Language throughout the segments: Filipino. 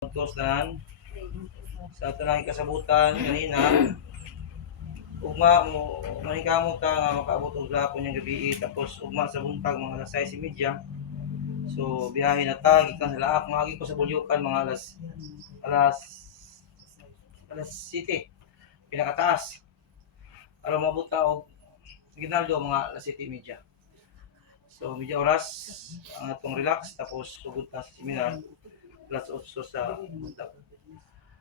Puntos tanan sa tanang kasabutan kanina ugma mo maningkamot ta nga makaabot og gapon yung gabi tapos ugma sa buntag mga alas 6:30. So biyahe na ta gikan sa Laak magi ko sa Bulyokan mga alas alas 7 pinakataas aron mabot ta og Ginaldo mga alas 7:30. So medyo oras ang atong relax tapos sugod ta sa seminar alas 8 sa buntag.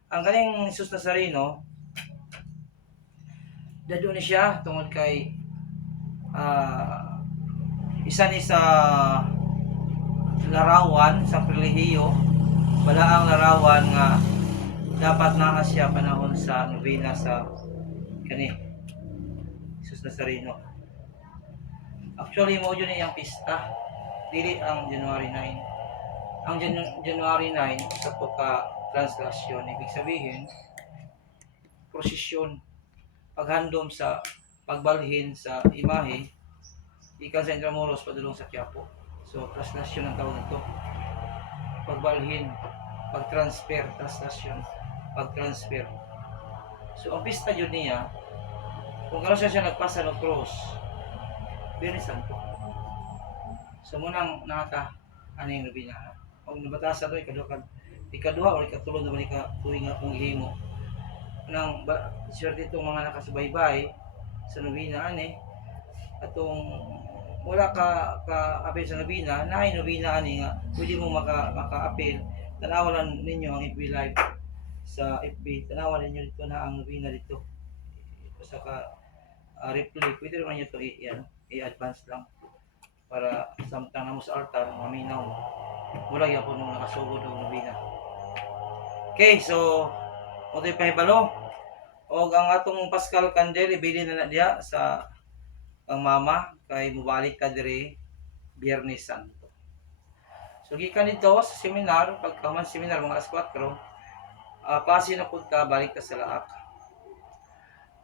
Ang kaning Jesus Nazareno dado ni siya tungod kay isa ni sa larawan sa relihiyo balaang larawan nga dapat naa siya panahon sa nobena sa kani Jesus Nazareno. Actually mo yun ang pista dili ang January 9. Ang January 9 sa pagka translasyon ibig sabihin prosesyon paghandom sa pagbalhin sa imahe ikan sa Intramuros padulong sa Quiapo. So translasyon ang tawag nito. Pagbalhin, pagtransfer, translasyon, pagtransfer. So ang pista yun niya, kung ano siya nagpasa ng cross, Biyernes Santo. So munang nata aning nobina. Kung nabatasa to ikaduha o ikatulong naman tuwing nga kung ihimo nang swerte itong mga nakasubaybay sa nobina ani atong wala ka apel sa nobina naay nobina ani nga pwede mo maka-apel tanawan ninyo ang FB live sa FB tanawan ninyo dito na ang nobina dito sa replay pwede naman nyo ito i-advance lang para samtang na mo sa altar maminaw mo mula yan po nung nakasugod ng nobina. Okay, so o ito'y pahibalo o ang atong Paschal Candle ibili na diya sa ang mama kay mubalik ta dire Biyernes Santo. So gikan dito sa seminar pagkaman seminar mga alas 4 klase na pud ta balik ta sa Laak.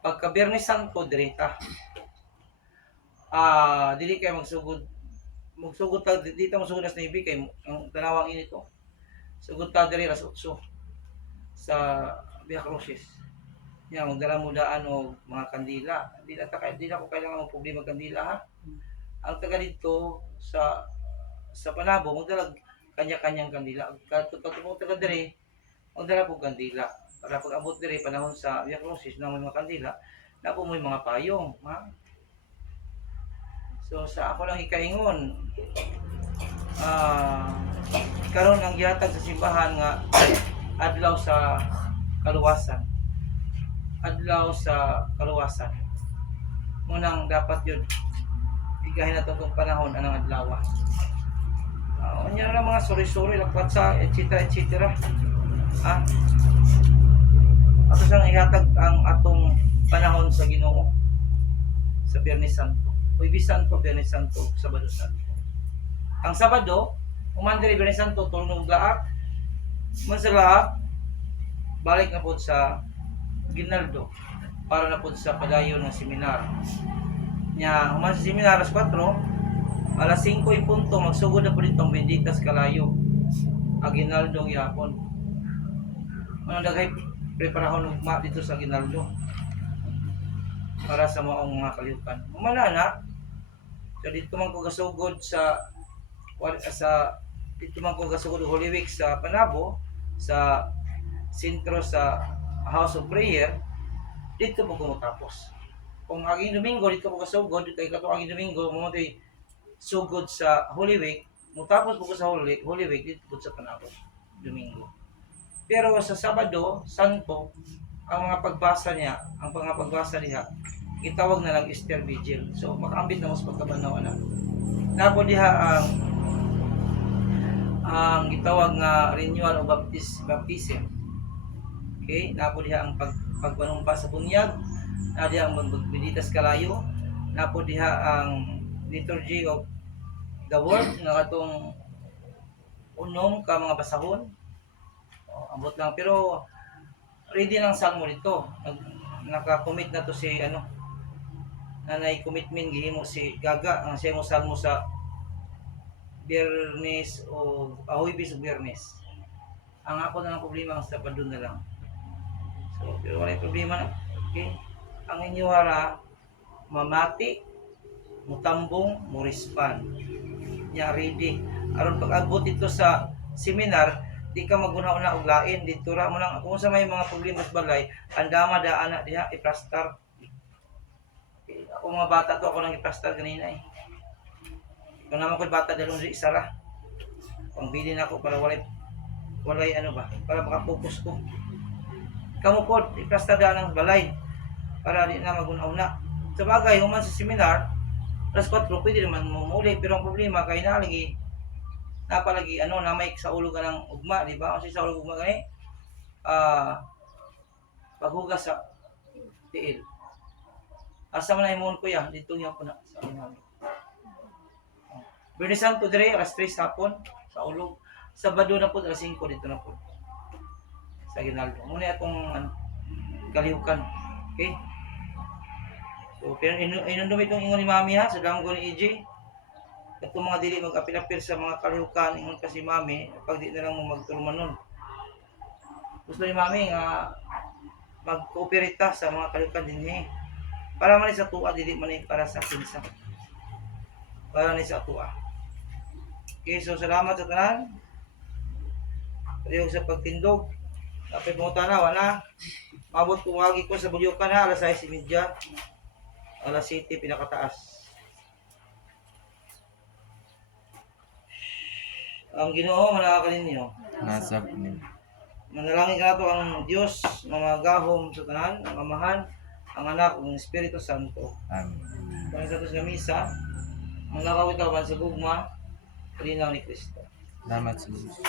Pagka Biyernes Santo dire ta dili kay magsugod ta dito magsugod as Navy kay ang tanawang init ko. Sugod ta dire alas 8 sa Via Crucis. Yan, magdala mo daan o mga kandila. Di na ko kailangan ng problema kandila ha. Ang taga dito sa Panabo, magdala kanya-kanyang kandila. Katulong taga dire, magdala po kandila. Para pag abot dire panahon sa Via Crucis na may mga kandila, na po may mga payong. Ha? So sa ako lang ikaingon, karon ang gihatag sa simbahan nga adlaw sa kaluwasan. Adlaw sa kaluwasan. Munang dapat yun igahin na itong panahon anang adlaw. Unya na mga suri-suri lakwat sa etc. Ato sang ihatag ang atong panahon sa Ginoo sa Biyernes Santo. Huwebes Santo, Biyernes Santo, Sabado Santo. Ang Sabado, umandiri Biyernes Santo, tulong ng Laak. Man sa Laak, balik na po sa Ginaldo para na po sa padayon ng seminar. Nya, human sa seminar alas 4, alas 5 punto, magsugod na po ditong Benditas Kalayo. Aginaldo ang yapon. Ano dagay preparahon ugma dito sa Aginaldo para sa mga kalyukan. Humana na, so dito man ko gasugod dito man ko gasugod Holy Week sa Panabo, sa sentro sa House of Prayer, dito po ko matapos. Kung aging Domingo, dito ko kasugod, kay kato aging Domingo, mo ito'y sugod sa Holy Week, matapos po ko sa Holy Week, dito po sa Panabo, Domingo. Pero sa Sabado, Santo, ang mga pagbasa niya, itawag na lang Easter Vigil. So, makaambit na mas pagkabanaw na. Napo diha ang itawag nga renewal of baptism. Okay, napo diha ang pagpanumpa sa bunyag, na diha ang Benditas Kalayo, napo diha ang liturgy of the word nga atong unong ka mga basahon. Ambot lang pero ready ng salmo dito. Naka-commit na to si nanay commitment gihimo si Gaga ang siya mo salmo sa Biyernes o Huwebes o Biyernes. Ang ako na lang problema, ang Sabado na lang. So, pero wala yung problema na. Okay? Ang inyo hara, mamati, mutambong, murispan. Nya ready. Aron pag-abot ito sa seminar, di ka maguna-una og lain dito ra mo lang kung sa may mga problema sa balay, andama daan na diha iplastar. Okay. Ako mga bata to ako nang iplastar kanina eh. Kung naman ko bata dalong sa isa ra. Pangbili na ako para walay ano ba, para makapokus ko. Kamu pod iplastar daan ng balay para di na maguna-una. Sa bagay, human sa seminar, alas 4 pwede naman mumuli pero ang problema kay nalagi napalagi ano na may sa ulo ka ng ugma, di ba? Kasi sa ulo ugma gani paghugas sa tiil. Asa man na imon kuya dito niya po na sa inamin. Biyernes Santo dire alas 3 hapon sa ulo. Sabado na po alas 5 dito na po. Sa Ginaldo. Muna atong kalihukan. Okay? So, pero inundom itong ingon ni Mami ha, sa danggo ni EJ. Itong mga dili mag-apil-apil sa mga kalihukan, ingon kasi Mami, pag di na lang mo magtulungan nun. Gusto ni Mami nga mag-cooperate ta sa mga kalihukan din eh. Para man sa tuwa, dili man para sa kinsa. Para ni sa tuwa. Okay, so salamat sa tanan. Paliw sa pagtindog. Dapat mo tanaw, na. Mabot kung wagi ko sa Bulyokan ha, alas 6:30. Alas 7 pinakataas. Ang Ginoo manakakalin niyo. Nasa amin. Manalangin ka nato ang Diyos, mga gahom sa tanan, ang Amahan, ang Anak, ang Espiritu Santo. Amen. Para sa tos nga misa, ang nakawitawan sa gugma, kalinaw ni Kristo. Salamat sa Diyos.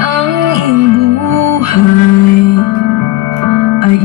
Ang iyong buhay ay